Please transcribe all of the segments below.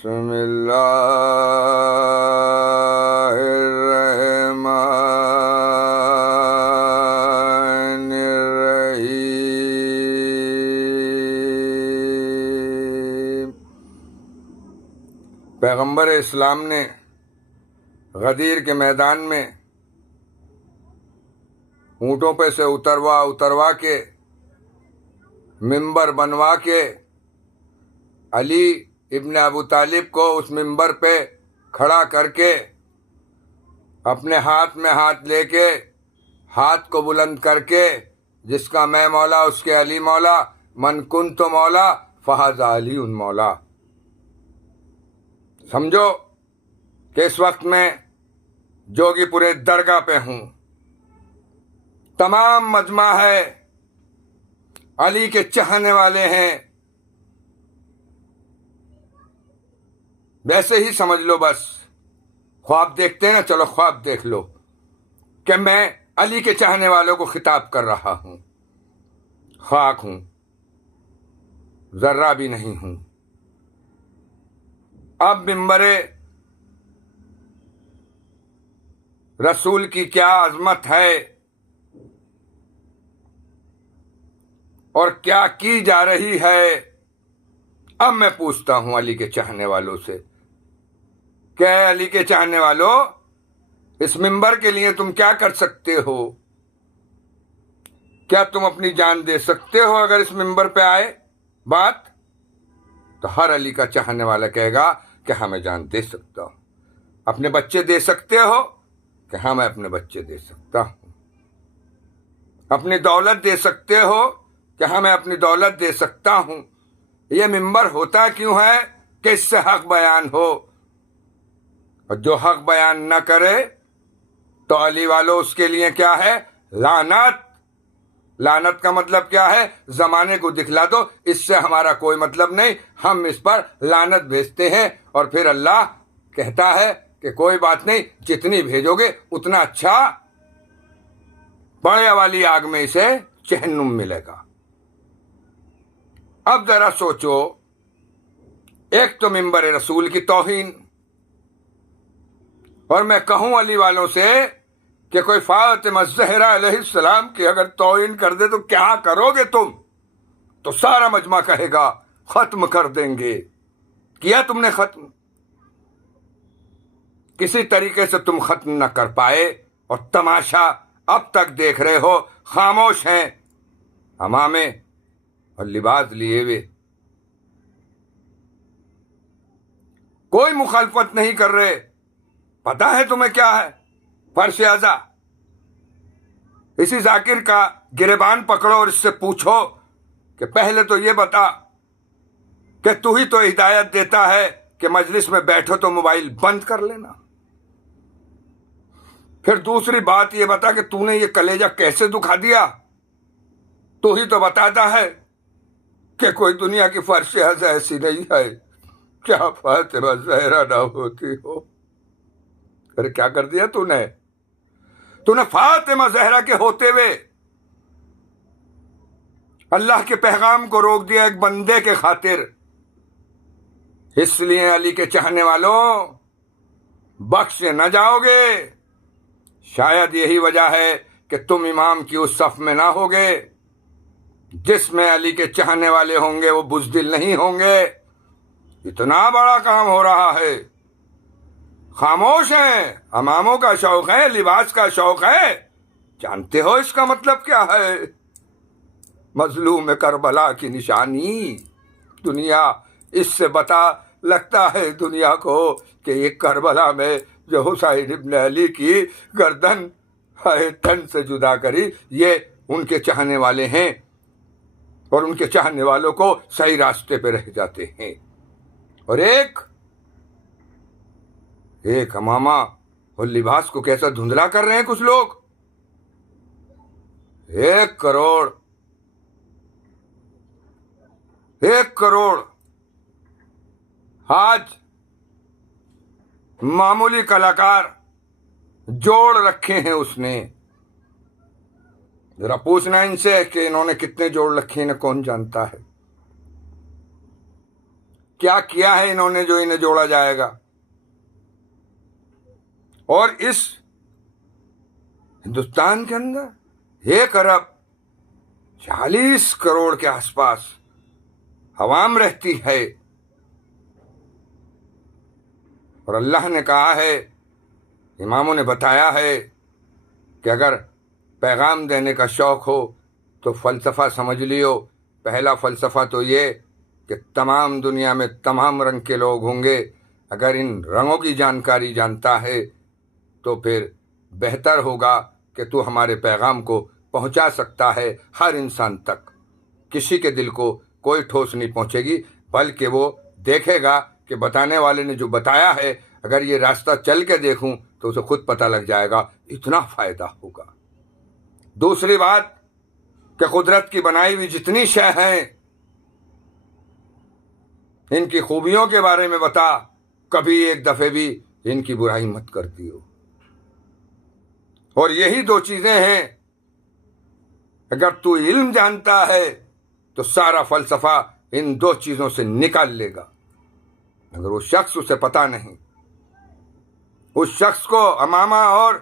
بسم اللہ الرحمن الرحیم۔ پیغمبر اسلام نے غدیر کے میدان میں اونٹوں پہ سے اتروا کے ممبر بنوا کے علی ابن ابو طالب کو اس ممبر پہ کھڑا کر کے اپنے ہاتھ میں ہاتھ لے کے ہاتھ کو بلند کر کے جس کا میں مولا اس کے علی مولا، من کنت مولا فہذا علی مولا۔ سمجھو کہ اس وقت میں جوگی پورے درگاہ پہ ہوں، تمام مجمع ہے، علی کے چاہنے والے ہیں۔ ویسے ہی سمجھ لو، بس خواب دیکھتے ہیں نا، چلو خواب دیکھ لو کہ میں علی کے چاہنے والوں کو خطاب کر رہا ہوں، خاک ہوں، ذرہ بھی نہیں ہوں۔ اب ممبر رسول کی کیا عظمت ہے اور کیا کی جا رہی ہے، اب میں پوچھتا ہوں علی کے چاہنے والوں سے کہ علی کے چاہنے والوں، اس ممبر کے لیے تم کیا کر سکتے ہو؟ کیا تم اپنی جان دے سکتے ہو؟ اگر اس ممبر پہ آئے بات تو ہر علی کا چاہنے والا کہے گا کہ ہاں میں جان دے سکتا ہوں۔ اپنے بچے دے سکتے ہو کہ ہاں میں اپنے بچے دے سکتا ہوں۔ اپنی دولت دے سکتے ہو کہ ہاں میں اپنی دولت دے سکتا ہوں۔ یہ ممبر ہوتا کیوں ہے کہ اس سے حق بیان ہو، اور جو حق بیان نہ کرے تو علی والو اس کے لیے کیا ہے؟ لعنت۔ لعنت کا مطلب کیا ہے؟ زمانے کو دکھلا دو، اس سے ہمارا کوئی مطلب نہیں، ہم اس پر لعنت بھیجتے ہیں، اور پھر اللہ کہتا ہے کہ کوئی بات نہیں، جتنی بھیجو گے اتنا اچھا، بڑے والی آگ میں اسے جہنم ملے گا۔ اب ذرا سوچو، ایک تو ممبر رسول کی توہین، اور میں کہوں علی والوں سے کہ کوئی فاطمہ زہرا علیہ السلام کی اگر توہین کر دے تو کیا کرو گے تم؟ تو سارا مجمع کہے گا ختم کر دیں گے۔ کیا تم نے ختم؟ کسی طریقے سے تم ختم نہ کر پائے، اور تماشا اب تک دیکھ رہے ہو، خاموش ہیں، عمامے اور لباس لیے ہوئے، کوئی مخالفت نہیں کر رہے۔ پتا ہے تمہیں کیا ہے؟ فرش ازا، اسی ذاکر کا گریبان پکڑو اور اس سے پوچھو کہ پہلے تو یہ بتا کہ تو ہی تو ہدایت دیتا ہے کہ مجلس میں بیٹھو تو موبائل بند کر لینا۔ پھر دوسری بات یہ بتا کہ تو نے یہ کلیجہ کیسے دکھا دیا؟ تو ہی تو بتاتا ہے کہ کوئی دنیا کی فرش ازا ایسی نہیں ہے، کیا فاطمہ زہرا نہ ہوتی ہو؟ ارے کیا کر دیا تو نے فاطمہ زہرا کے ہوتے ہوئے اللہ کے پیغام کو روک دیا ایک بندے کے خاطر۔ اس لیے علی کے چاہنے والوں، بخشے نہ جاؤ گے۔ شاید یہی وجہ ہے کہ تم امام کی اس صف میں نہ ہوگے جس میں علی کے چاہنے والے ہوں گے، وہ بزدل نہیں ہوں گے۔ اتنا بڑا کام ہو رہا ہے، خاموش ہیں، اماموں کا شوق ہے، لباس کا شوق ہے۔ جانتے ہو اس کا مطلب کیا ہے؟ مظلوم کربلا کی نشانی۔ دنیا اس سے بتا لگتا ہے دنیا کو کہ یہ کربلا میں جو حسین ابن علی کی گردن تن سے جدا کری، یہ ان کے چاہنے والے ہیں، اور ان کے چاہنے والوں کو صحیح راستے پہ رہ جاتے ہیں۔ اور ایک امامہ اور لباس کو کیسا دھندلا کر رہے ہیں کچھ لوگ۔ 1 کروڑ آج معمولی کلاکار جوڑ رکھے ہیں اس نے۔ ذرا پوچھنا ان سے کہ انہوں نے کتنے جوڑ رکھے ہیں، کون جانتا ہے؟ کیا کیا ہے انہوں نے جو انہیں جوڑا جائے گا؟ اور اس ہندوستان کے اندر 1,40,00,000,000 کے آس پاس عوام رہتی ہے، اور اللہ نے کہا ہے، اماموں نے بتایا ہے کہ اگر پیغام دینے کا شوق ہو تو فلسفہ سمجھ لیو۔ پہلا فلسفہ تو یہ کہ تمام دنیا میں تمام رنگ کے لوگ ہوں گے، اگر ان رنگوں کی جانکاری جانتا ہے تو پھر بہتر ہوگا کہ تو ہمارے پیغام کو پہنچا سکتا ہے ہر انسان تک۔ کسی کے دل کو کوئی ٹھوس نہیں پہنچے گی، بلکہ وہ دیکھے گا کہ بتانے والے نے جو بتایا ہے، اگر یہ راستہ چل کے دیکھوں تو اسے خود پتہ لگ جائے گا، اتنا فائدہ ہوگا۔ دوسری بات کہ قدرت کی بنائی ہوئی جتنی شے ہیں، ان کی خوبیوں کے بارے میں بتا، کبھی ایک دفعہ بھی ان کی برائی مت کرتی ہو۔ اور یہی 2 چیزیں ہیں، اگر تو علم جانتا ہے تو سارا فلسفہ ان 2 چیزوں سے نکال لے گا۔ اگر وہ شخص اسے پتہ نہیں، اس شخص کو امامہ اور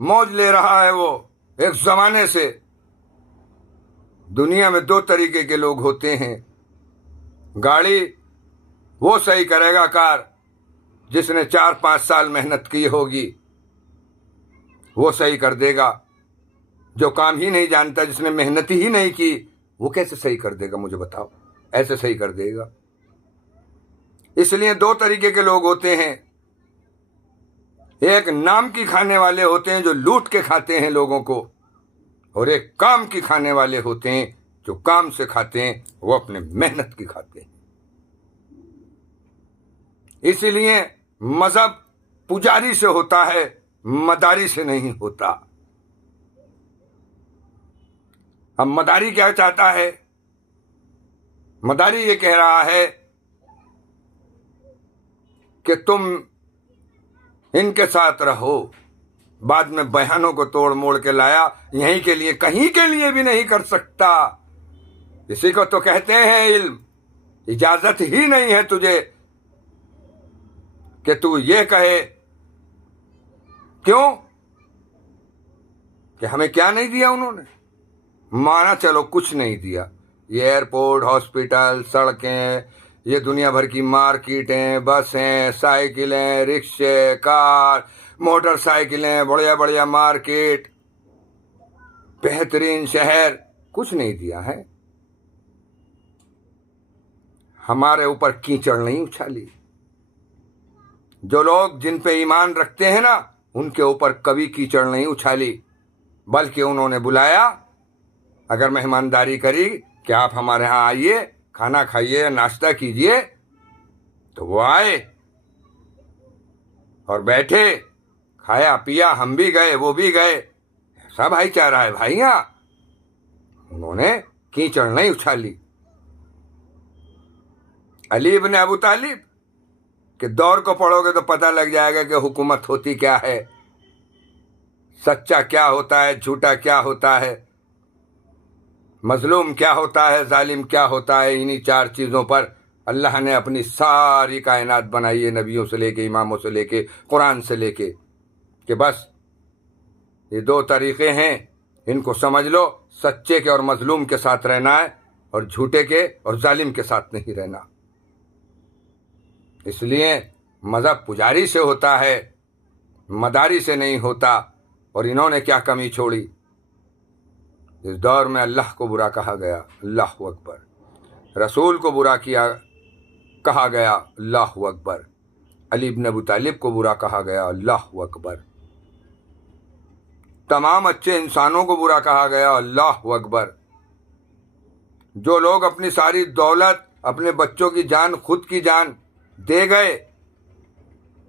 موج لے رہا ہے، وہ ایک زمانے سے۔ دنیا میں 2 طریقے کے لوگ ہوتے ہیں، گاڑی وہ صحیح کرے گا کار جس نے 4-5 سال محنت کی ہوگی، وہ صحیح کر دے گا۔ جو کام ہی نہیں جانتا، جس نے محنت ہی نہیں کی، وہ کیسے صحیح کر دے گا؟ مجھے بتاؤ، ایسے صحیح کر دے گا؟ اس لیے 2 طریقے کے لوگ ہوتے ہیں، ایک نام کی کھانے والے ہوتے ہیں جو لوٹ کے کھاتے ہیں لوگوں کو، اور ایک کام کی کھانے والے ہوتے ہیں جو کام سے کھاتے ہیں، وہ اپنے محنت کی کھاتے ہیں۔ اسی لیے مذہب پجاری سے ہوتا ہے، مداری سے نہیں ہوتا۔ اب مداری کیا چاہتا ہے؟ مداری یہ کہہ رہا ہے کہ تم ان کے ساتھ رہو، بعد میں بیانوں کو توڑ موڑ کے لایا، یہیں کے لیے کہیں کے لیے بھی نہیں کر سکتا۔ اسی کو تو کہتے ہیں علم۔ اجازت ہی نہیں ہے تجھے کہ تو یہ کہے، کیوں کہ ہمیں کیا نہیں دیا انہوں نے؟ مانا چلو کچھ نہیں دیا، یہ ایئرپورٹ، ہاسپٹل، سڑکیں، یہ دنیا بھر کی مارکیٹیں، بسیں، سائیکلیں، رکشے، کار، موٹر سائیکلیں، بڑھیا بڑھیا مارکیٹ، بہترین شہر، کچھ نہیں دیا ہے۔ ہمارے اوپر کیچڑ نہیں اچھالی۔ جو لوگ جن پہ ایمان رکھتے ہیں نا، ان کے اوپر کبھی کیچڑ نہیں اچھالی، بلکہ انہوں نے بلایا، اگر مہمانداری کری کہ آپ ہمارے ہاں آئیے، کھانا کھائیے، ناشتہ کیجیے، تو وہ آئے اور بیٹھے، کھایا پیا، ہم بھی گئے، وہ بھی گئے، ایسا بھائی چارہ ہے بھائی یہاں۔ انہوں نے کیچڑ نہیں اچھالی۔ علی بن ابو طالب کے دور کو پڑھو گے تو پتہ لگ جائے گا کہ حکومت ہوتی کیا ہے، سچا کیا ہوتا ہے، جھوٹا کیا ہوتا ہے، مظلوم کیا ہوتا ہے، ظالم کیا ہوتا ہے۔ انہی 4 چیزوں پر اللہ نے اپنی ساری کائنات بنائی ہے، نبیوں سے لے کے، اماموں سے لے کے، قرآن سے لے کے، کہ بس یہ 2 طریقے ہیں، ان کو سمجھ لو، سچے کے اور مظلوم کے ساتھ رہنا ہے، اور جھوٹے کے اور ظالم کے ساتھ نہیں رہنا۔ اس لیے مذہب پجاری سے ہوتا ہے، مداری سے نہیں ہوتا۔ اور انہوں نے کیا کمی چھوڑی؟ اس دور میں اللہ کو برا کہا گیا، اللہ اکبر، رسول کو برا کہا گیا، اللہ اکبر، علی بن ابو طالب کو برا کہا گیا، اللہ اکبر، تمام اچھے انسانوں کو برا کہا گیا، اللہ اکبر۔ جو لوگ اپنی ساری دولت، اپنے بچوں کی جان، خود کی جان دے گئے،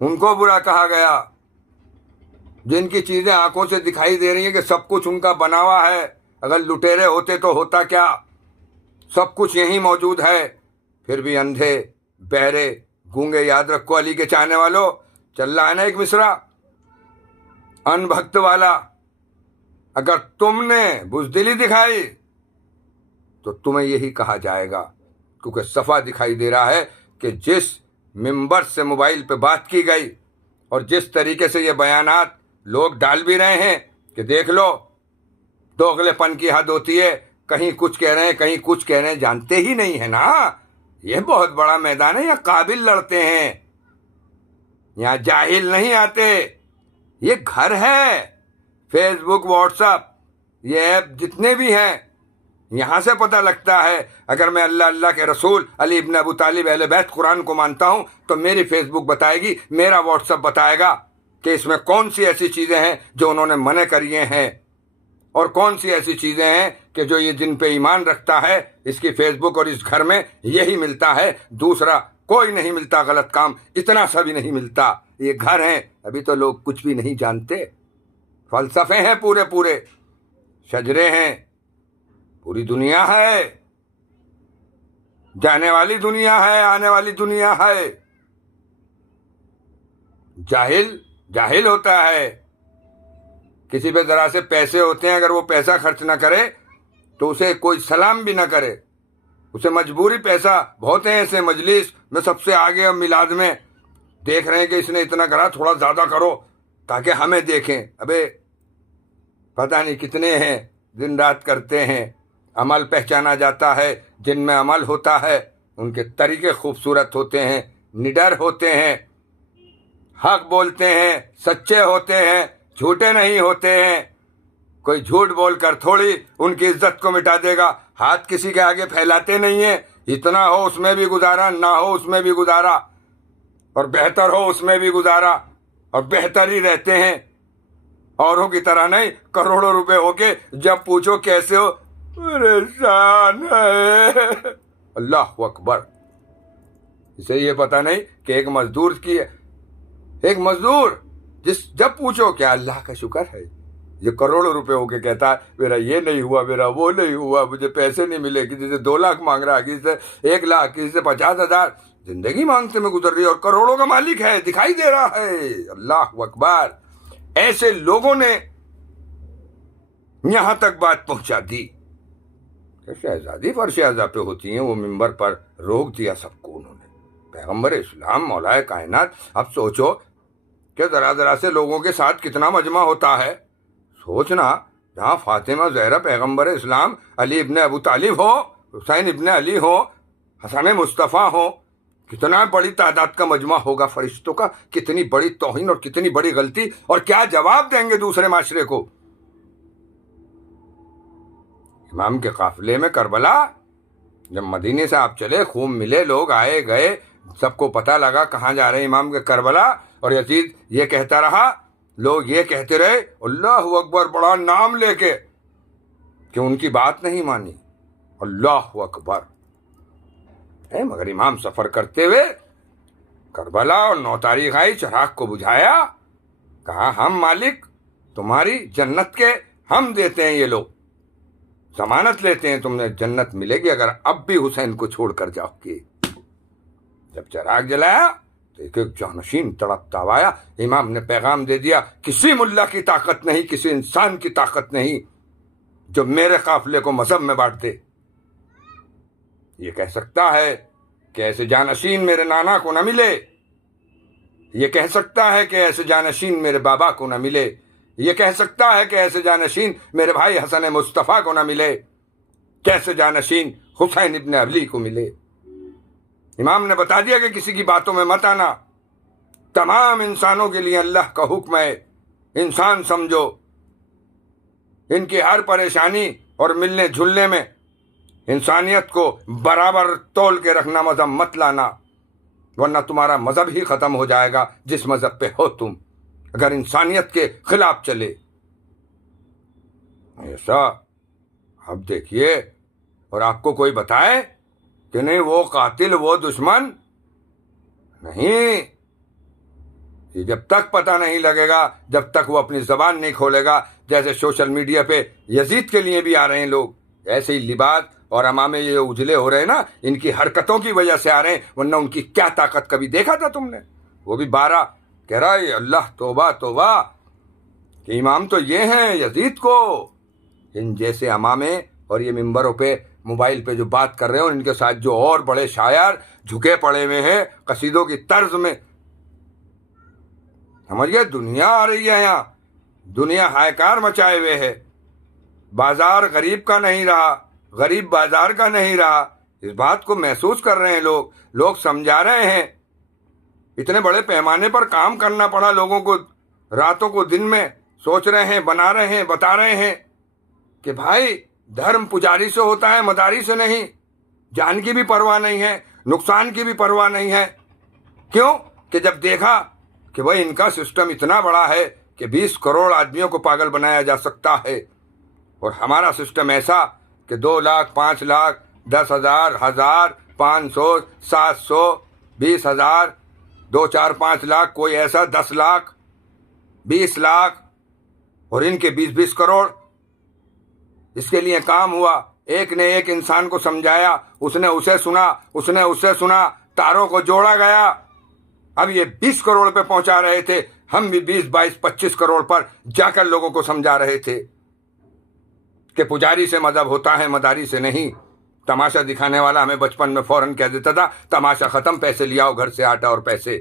ان کو برا کہا گیا۔ جن کی چیزیں آنکھوں سے دکھائی دے رہی ہیں کہ سب کچھ ان کا بنا ہوا ہے، اگر لٹیرے ہوتے تو ہوتا کیا؟ سب کچھ یہیں موجود ہے، پھر بھی اندھے، بہرے، گونگے۔ یاد رکھو علی کے چاہنے والوں، چل رہا ہے نا ایک مصرع، ان بھکت والا، اگر تم نے بزدلی دکھائی تو تمہیں یہی کہا جائے گا، کیونکہ صفا دکھائی دے رہا ہے کہ جس منبر سے موبائل پہ بات کی گئی اور جس طریقے سے یہ بیانات لوگ ڈال بھی رہے ہیں کہ دیکھ لو دوغلے پن کی حد ہوتی ہے، کہیں کچھ کہہ رہے ہیں کہیں کچھ کہہ رہے ہیں، جانتے ہی نہیں ہے نا یہ بہت بڑا میدان ہے، یہاں قابل لڑتے ہیں، یہاں جاہل نہیں آتے، یہ گھر ہے۔ فیس بک، واٹس ایپ، یہ ایپ جتنے بھی ہیں یہاں سے پتہ لگتا ہے۔ اگر میں اللہ کے رسول علی ابن ابو طالب اہل بیت قرآن کو مانتا ہوں تو میری فیس بک بتائے گی، میرا واٹس ایپ بتائے گا کہ اس میں کون سی ایسی چیزیں ہیں جو انہوں نے منع کریے ہیں اور کون سی ایسی چیزیں ہیں کہ جو یہ جن پہ ایمان رکھتا ہے اس کی فیس بک اور اس گھر میں یہی ملتا ہے، دوسرا کوئی نہیں ملتا، غلط کام اتنا سا بھی نہیں ملتا۔ یہ گھر ہیں، ابھی تو لوگ کچھ بھی نہیں جانتے، فلسفے ہیں پورے شجرے ہیں، پوری دنیا ہے، جانے والی دنیا ہے، آنے والی دنیا ہے۔ جاہل ہوتا ہے، کسی پہ ذرا سے پیسے ہوتے ہیں، اگر وہ پیسہ خرچ نہ کرے تو اسے کوئی سلام بھی نہ کرے، اسے مجبوری پیسہ، بہت ہیں ایسے مجلس میں سب سے آگے اور میلاد میں دیکھ رہے ہیں کہ اس نے اتنا کرا، تھوڑا زیادہ کرو تاکہ ہمیں دیکھیں۔ ابے پتہ نہیں کتنے ہیں دن رات کرتے ہیں، عمل پہچانا جاتا ہے، جن میں عمل ہوتا ہے ان کے طریقے خوبصورت ہوتے ہیں، نڈر ہوتے ہیں، حق بولتے ہیں، سچے ہوتے ہیں، جھوٹے نہیں ہوتے ہیں۔ کوئی جھوٹ بول کر تھوڑی ان کی عزت کو مٹا دے گا، ہاتھ کسی کے آگے پھیلاتے نہیں ہیں، اتنا ہو اس میں بھی گزارا، نہ ہو اس میں بھی گزارا، اور بہتر ہو اس میں بھی گزارا، اور بہتر ہی رہتے ہیں، اوروں کی طرح نہیں۔ کروڑوں روپے ہو کے جب پوچھو کیسے ہو، پریشان ہے۔ اللہ اکبر۔ اسے یہ پتہ نہیں کہ ایک مزدور کی ہے، ایک مزدور جب پوچھو کیا اللہ کا شکر ہے، یہ کروڑوں روپے ہو کے کہتا ہے میرا یہ نہیں ہوا، میرا وہ نہیں ہوا، مجھے پیسے نہیں ملے، کسی سے 2 لاکھ مانگ رہا، کسی سے 1 لاکھ، کسی سے 50,000، زندگی مانگتے میں گزر رہی ہے اور کروڑوں کا مالک ہے، دکھائی دے رہا ہے۔ اللہ اکبر۔ ایسے لوگوں نے یہاں تک بات پہنچا دی کہ شہزادی فرش اعضا پہ ہوتی ہیں، وہ منبر پر روک دیا سب کو انہوں نے۔ پیغمبر اسلام مولا کائنات، اب سوچو کہ ذرا سے لوگوں کے ساتھ کتنا مجمع ہوتا ہے۔ سوچنا جہاں فاطمہ زہرا پیغمبر اسلام، علی ابن ابو طالب ہو، حسین ابن علی ہو، حسن مصطفیٰ ہو، کتنا بڑی تعداد کا مجمع ہوگا فرشتوں کا، کتنی بڑی توہین اور کتنی بڑی غلطی، اور کیا جواب دیں گے دوسرے معاشرے کو۔ امام کے قافلے میں کربلا جب مدینے سے آپ چلے، خوب ملے، لوگ آئے گئے، سب کو پتہ لگا کہاں جا رہے ہیں امام کے کربلا، اور یزید یہ کہتا رہا، لوگ یہ کہتے رہے اللہ اکبر، بڑا نام لے کے، کہ ان کی بات نہیں مانی۔ اللہ اکبر۔ مگر امام سفر کرتے ہوئے کربلا اور 9 تاریخ آئی، چراغ کو بجھایا، کہا ہم مالک تمہاری جنت کے ہم دیتے ہیں، یہ لوگ ضمانت لیتے ہیں تمہیں جنت ملے گی اگر اب بھی حسین کو چھوڑ کر جاؤ گے۔ جب چراغ جلایا تو ایک جانشین تڑپتا آیا، امام نے پیغام دے دیا، کسی ملا کی طاقت نہیں، کسی انسان کی طاقت نہیں جو میرے قافلے کو مذہب میں بانٹ دے۔ یہ کہہ سکتا ہے کہ ایسے جانشین میرے نانا کو نہ ملے، یہ کہہ سکتا ہے کہ ایسے جانشین میرے بابا کو نہ ملے، یہ کہہ سکتا ہے کہ ایسے جانشین میرے بھائی حسن مصطفیٰ کو نہ ملے، کیسے جانشین حسین ابن علی کو ملے۔ امام نے بتا دیا کہ کسی کی باتوں میں مت آنا، تمام انسانوں کے لیے اللہ کا حکم ہے، انسان سمجھو، ان کی ہر پریشانی اور ملنے جھلنے میں انسانیت کو برابر تول کے رکھنا، مذہب مت لانا، ورنہ تمہارا مذہب ہی ختم ہو جائے گا جس مذہب پہ ہو تم، اگر انسانیت کے خلاف چلے۔ ایسا اب دیکھیے، اور آپ کو کوئی بتائے کہ نہیں وہ قاتل، وہ دشمن نہیں، یہ جب تک پتہ نہیں لگے گا، جب تک وہ اپنی زبان نہیں کھولے گا۔ جیسے سوشل میڈیا پہ یزید کے لیے بھی آ رہے ہیں لوگ، ایسے ہی لباس اور امامے یہ اجلے ہو رہے ہیں نا، ان کی حرکتوں کی وجہ سے آ رہے ہیں، ورنہ ان کی کیا طاقت کبھی دیکھا تھا تم نے؟ وہ بھی 12 کہہ رہا ہے اللہ توبہ توبہ، کہ امام تو یہ ہیں، یزید کو ان جیسے امامے اور یہ ممبروں پہ موبائل پہ جو بات کر رہے ہیں ان کے ساتھ جو اور بڑے شاعر جھکے پڑے ہوئے ہیں قصیدوں کی طرز میں. سمجھ گئے؟ دنیا آ رہی ہے یہاں، دنیا ہائے مچائے ہوئے ہے. بازار غریب کا نہیں رہا، غریب بازار کا نہیں رہا. اس بات کو محسوس کر رہے ہیں لوگ سمجھا رہے ہیں. اتنے بڑے پیمانے پر کام کرنا پڑا لوگوں کو، راتوں کو دن میں سوچ رہے ہیں، بنا رہے ہیں، بتا رہے ہیں کہ بھائی دھرم پجاری سے ہوتا ہے، مداری سے نہیں. جان کی بھی پرواہ نہیں ہے، نقصان کی بھی پرواہ نہیں ہے. کیوں؟ کہ جب دیکھا کہ بھائی ان کا سسٹم اتنا بڑا ہے کہ 20 کروڑ آدمیوں کو پاگل بنایا جا سکتا ہے، اور ہمارا سسٹم ایسا کہ 2 لاکھ 5 لاکھ 10,000 1000 500 700 20,000 2 4 5 لاکھ، کوئی ایسا 10 لاکھ 20 لاکھ، اور ان کے 20 کروڑ. اس کے لیے کام ہوا، ایک نے ایک انسان کو سمجھایا، اس نے اسے سنا، اس نے اسے سنا، تاروں کو جوڑا گیا. اب یہ 20 کروڑ پہ پہنچا رہے تھے، ہم بھی 20 22 25 کروڑ پر جا کر لوگوں کو سمجھا رہے تھے کہ پجاری سے مذہب ہوتا ہے، مداری سے نہیں. تماشا دکھانے والا ہمیں بچپن میں فوراً کہہ دیتا تھا تماشا ختم، پیسے لے آؤ گھر سے، آٹا اور پیسے.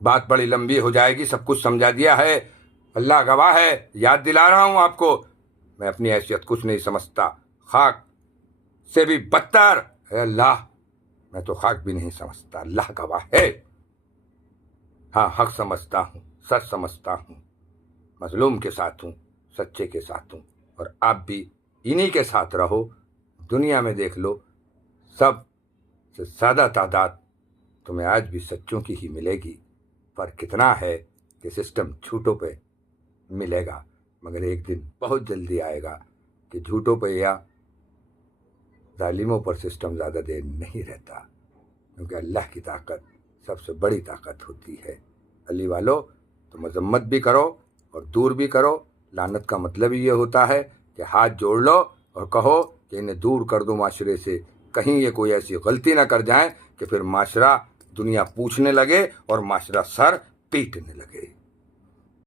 بات بڑی لمبی ہو جائے گی، سب کچھ سمجھا دیا ہے، اللہ گواہ ہے. یاد دلا رہا ہوں آپ کو، میں اپنی حیثیت کچھ نہیں سمجھتا، خاک سے بھی بدتر ہے اللہ، میں تو خاک بھی نہیں سمجھتا، اللہ گواہ ہے. ہاں، حق سمجھتا ہوں، سچ سمجھتا ہوں، مظلوم کے ساتھ ہوں، سچے کے ساتھ ہوں، اور آپ بھی انہی کے ساتھ رہو. دنیا میں دیکھ لو، سب سے زیادہ تعداد تمہیں آج بھی سچوں کی ہی ملے گی. پر کتنا ہے کہ سسٹم جھوٹوں پہ ملے گا، مگر ایک دن بہت جلدی آئے گا کہ جھوٹوں پہ یا ظالموں پر سسٹم زیادہ دیر نہیں رہتا، کیونکہ اللہ کی طاقت سب سے بڑی طاقت ہوتی ہے. علی والو، تو مذمت بھی کرو اور دور بھی کرو. لعنت کا مطلب ہی یہ ہوتا ہے کہ ہاتھ جوڑ لو اور کہو کہ انہیں دور کر دو معاشرے سے، کہیں یہ کوئی ایسی غلطی نہ کر جائیں کہ پھر معاشرہ دنیا پوچھنے لگے اور معاشرہ سر پیٹنے لگے.